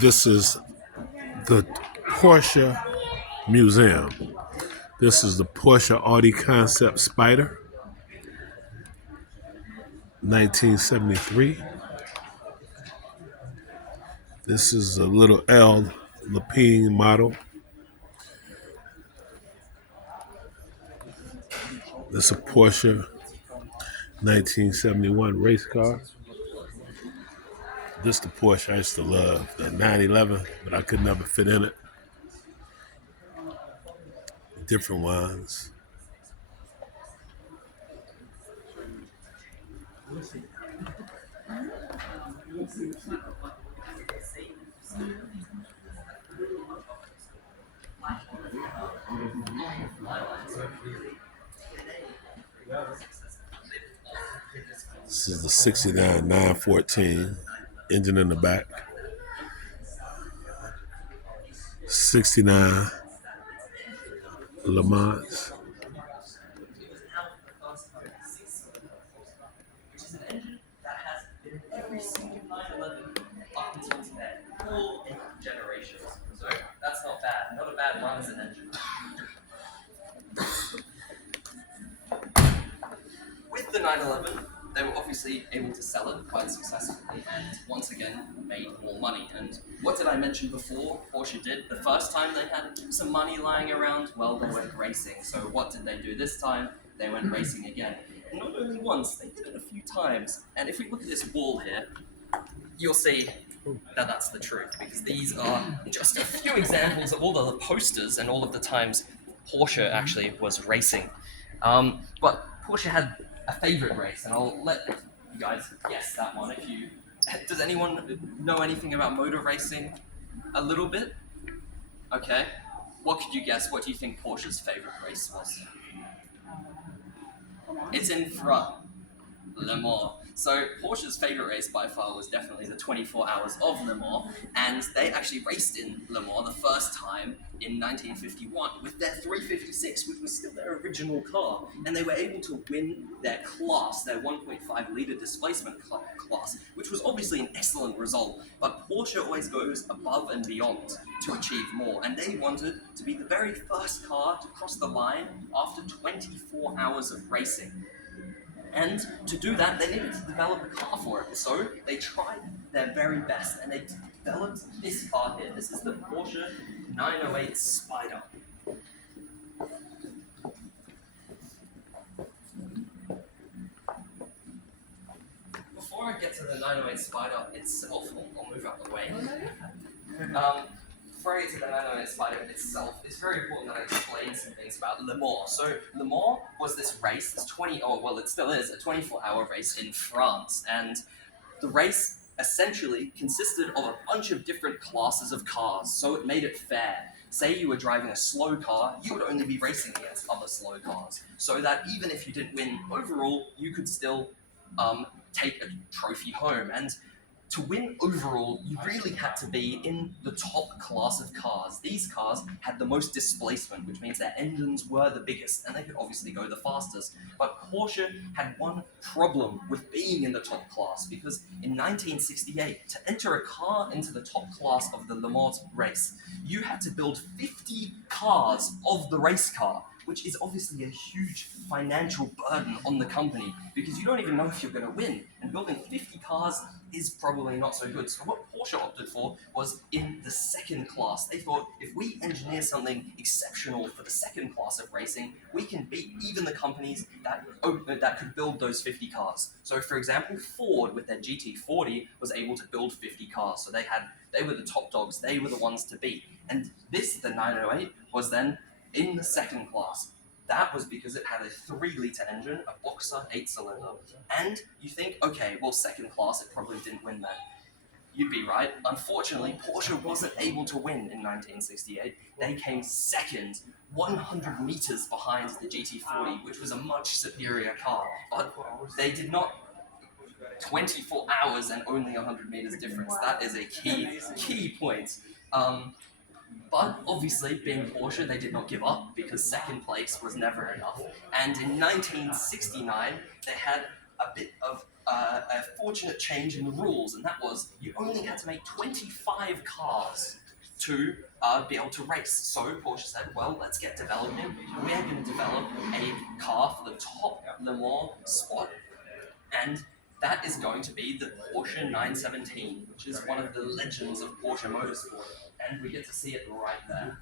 This is the Porsche Museum. This is the Porsche Audi Concept Spider, 1973. This is a little L Lapine model. This is a Porsche 1971 race car. This is the Porsche I used to love, the 911, but I could never fit in it. Different ones. This is the 69 914, engine in the back. 69 LeMans. Which is an engine that has been in every single 911 up until today, all in generations. So that's not bad. Not a bad run as an engine. With the 911, they were obviously able to sell it quite successfully and once again made more money. And what did I mention before Porsche did? The first time they had some money lying around, well, they went racing. So what did they do this time? They went racing again. And not only once, they did it a few times. And if we look at this wall here, you'll see that that's the truth, because these are just a few examples of all the posters and all of the times Porsche actually was racing. But Porsche had a favorite race, and I'll let you guys guess that one. If you does anyone know anything about motor racing? A little bit. Okay. What could you guess? What do you think Porsche's favorite race was? It's in front. Le Mans. So Porsche's favorite race by far was definitely the 24 Hours of Le Mans, and they actually raced in Le Mans the first time in 1951 with their 356, which was still their original car, and they were able to win their class, their 1.5 litre displacement class, which was obviously an excellent result, but Porsche always goes above and beyond to achieve more, and they wanted to be the very first car to cross the line after 24 hours of racing. And to do that, they needed to develop a car for it. So they tried their very best, and they developed this car here. This is the Porsche 908 Spider. Before I get to the 908 Spider itself, I'll move out the way. Before I get to the 908 Spider itself, it's very important that I explain some things about Le Mans. So Le Mans was this race, it still is, a 24-hour race in France. And the race essentially consisted of a bunch of different classes of cars, so it made it fair. Say you were driving a slow car, you would only be racing against other slow cars, so that even if you didn't win overall, you could still take a trophy home. And to win overall, you really had to be in the top class of cars. These cars had the most displacement, which means their engines were the biggest, and they could obviously go the fastest. But Porsche had one problem with being in the top class, because in 1968, to enter a car into the top class of the Le Mans race, you had to build 50 cars of the race car, which is obviously a huge financial burden on the company, because you don't even know if you're going to win, and building 50 cars is probably not so good. So what Porsche opted for was in the second class. They thought, if we engineer something exceptional for the second class of racing, we can beat even the companies that could build those 50 cars. So for example, Ford with their GT40 was able to build 50 cars. So they were the top dogs. They were the ones to beat. And the 908, was then in the second class. That was because it had a 3-litre engine, a Boxer 8-cylinder. And you think, okay, well, second class, it probably didn't win that. You'd be right. Unfortunately, Porsche wasn't able to win in 1968. They came second, 100 meters behind the GT40, which was a much superior car. But they did not 24 hours and only 100 meters difference. That is a key point. But obviously, being Porsche, they did not give up, because second place was never enough. And in 1969, they had a bit of a fortunate change in the rules, and that was you only had to make 25 cars to be able to race. So Porsche said, well, let's get developing. We're going to develop a car for the top Le Mans spot, and that is going to be the Porsche 917, which is one of the legends of Porsche motorsport, and we get to see it right there.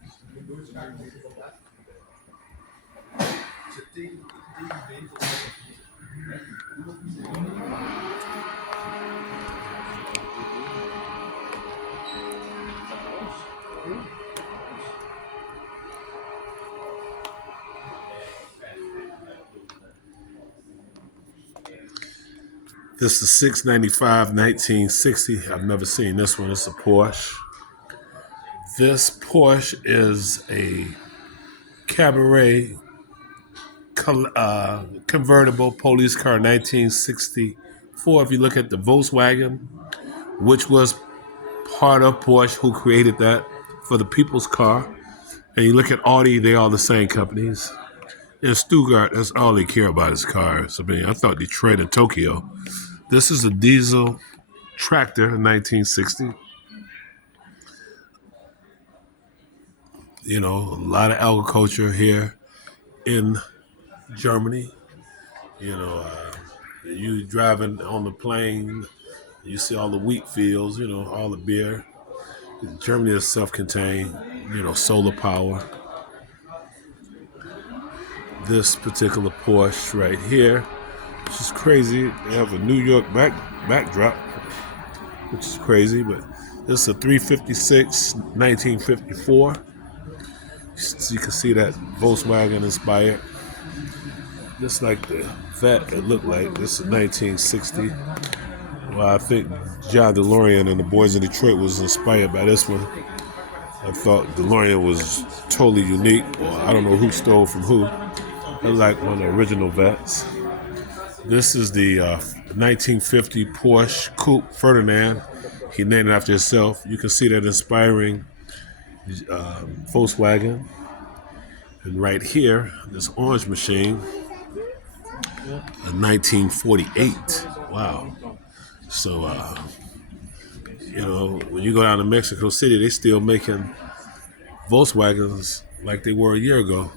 This is 695 1960. I've never seen this one. It's a Porsche. This Porsche is a Cabaret convertible police car 1964. If you look at the Volkswagen, which was part of Porsche, who created that for the people's car, and you look at Audi, they are the same companies. In Stuttgart, that's all they care about is cars. I mean, I thought Detroit and Tokyo. This is a diesel tractor in 1960. You know, a lot of agriculture here in Germany. You know, you driving on the plane, you see all the wheat fields, you know, all the beer. Germany is self-contained, you know, solar power. This particular Porsche right here, which is crazy. They have a New York backdrop, which is crazy, but this is a 356 1954. So you can see that Volkswagen inspired. Just like the Vet it looked like. This is 1960. Well, I think John DeLorean and the Boys in Detroit was inspired by this one. I thought DeLorean was totally unique. Well, I don't know who stole from who. I like one of the original Vets. This is the 1950 Porsche Coupe Ferdinand. He named it after himself. You can see that inspiring Volkswagen. And right here, this orange machine, a 1948. Wow. So, you know, when you go down to Mexico City, they still making Volkswagens like they were a year ago.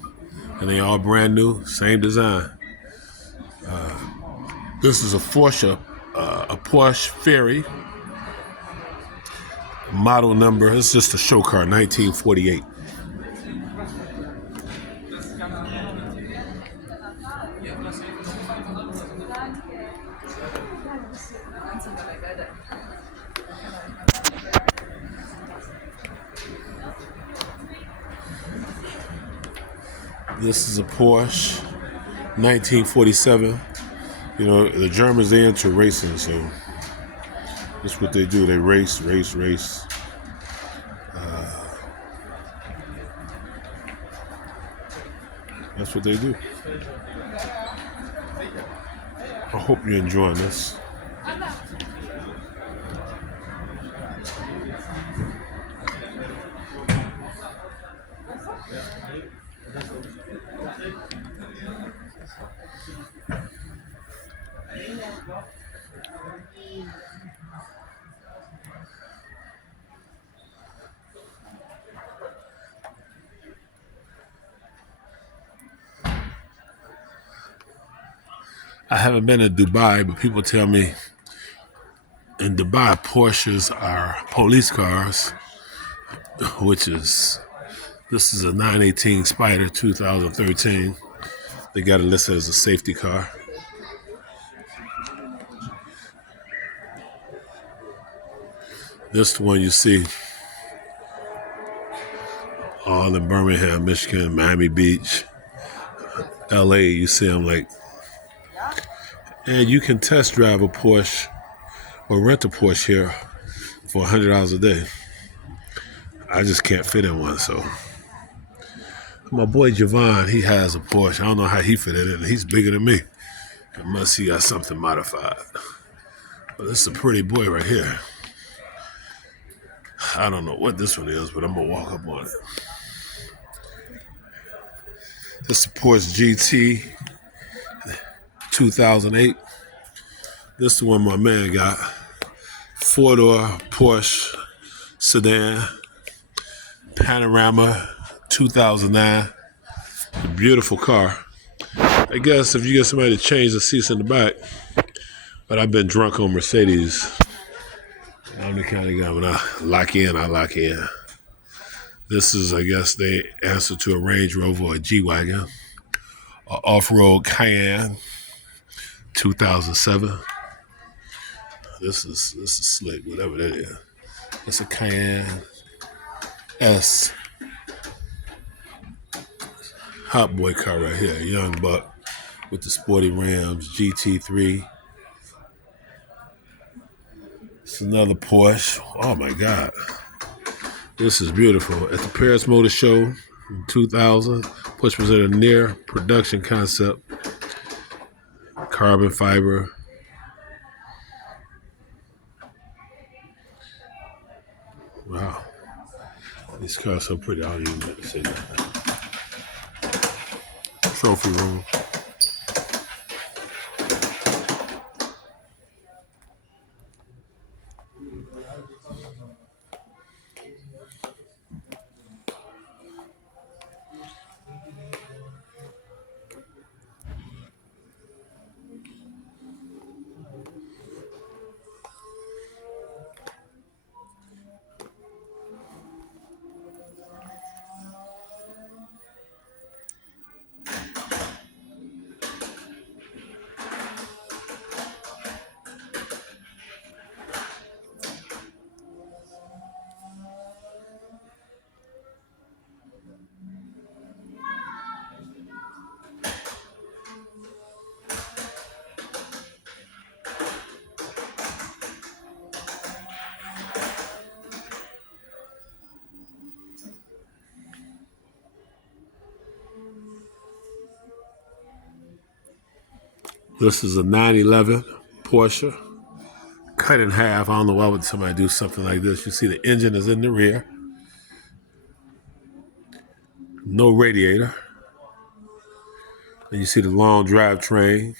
And they all brand new, same design. This is a Porsche Ferry. Model number, it's just a show car, 1948. This is a Porsche 1947. You know, the Germans, they into racing, so that's what they do. They race. That's what they do. I hope you're enjoying this. I haven't been to Dubai, but people tell me in Dubai, Porsches are police cars, which is, this is a 918 Spider 2013. They got it listed as a safety car. This one you see all in Birmingham, Michigan, Miami Beach, LA, you see them like, and you can test drive a Porsche or rent a Porsche here for $100 a day. I just can't fit in one, so. My boy Javon, he has a Porsche. I don't know how he fit in it. He's bigger than me. Unless he got something modified. But this is a pretty boy right here. I don't know what this one is, but I'm going to walk up on it. This is a Porsche GT 2008. This is the one my man got. Four-door Porsche sedan, Panorama, 2009. A beautiful car. I guess if you get somebody to change the seats in the back, but I've been drunk on Mercedes. I'm the kind of guy when I lock in, I lock in. This is, I guess, they answer to a Range Rover or a G-Wagon, an off-road Cayenne, 2007. This is slick, whatever that is. It's a Cayenne S. Hot boy car right here, young buck with the sporty rims, GT3. It's another Porsche. Oh my God. This is beautiful. At the Paris Motor Show in 2000, Porsche presented a near production concept, carbon fiber. Wow. These cars are so pretty. I don't even have to say that. Trophy room. This is a 911 Porsche, cut in half. I don't know why would somebody do something like this. You see the engine is in the rear, no radiator. And you see the long drivetrain,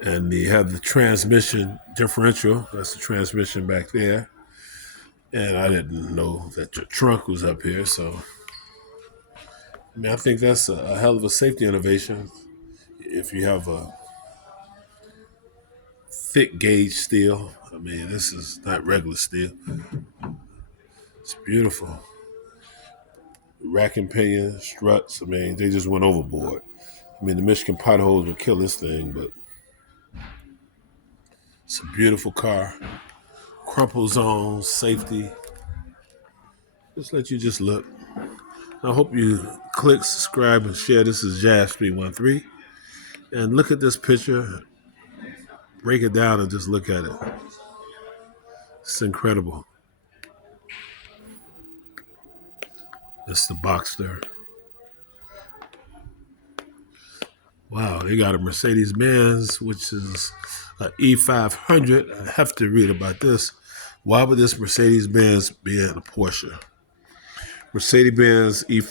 and you have the transmission differential. That's the transmission back there. And I didn't know that your trunk was up here, so I mean, I think that's a hell of a safety innovation. If you have a thick gauge steel, I mean, this is not regular steel. It's beautiful. Rack and pinion, struts, I mean, they just went overboard. I mean, the Michigan potholes would kill this thing, but it's a beautiful car. Crumple zones, safety. Just let you just look. I hope you click, subscribe, and share. This is Jazz313. And look at this picture. Break it down and just look at it. It's incredible. That's the Boxster. Wow, they got a Mercedes-Benz, which is an E500. I have to read about this. Why would this Mercedes-Benz be in a Porsche? Mercedes-Benz E500.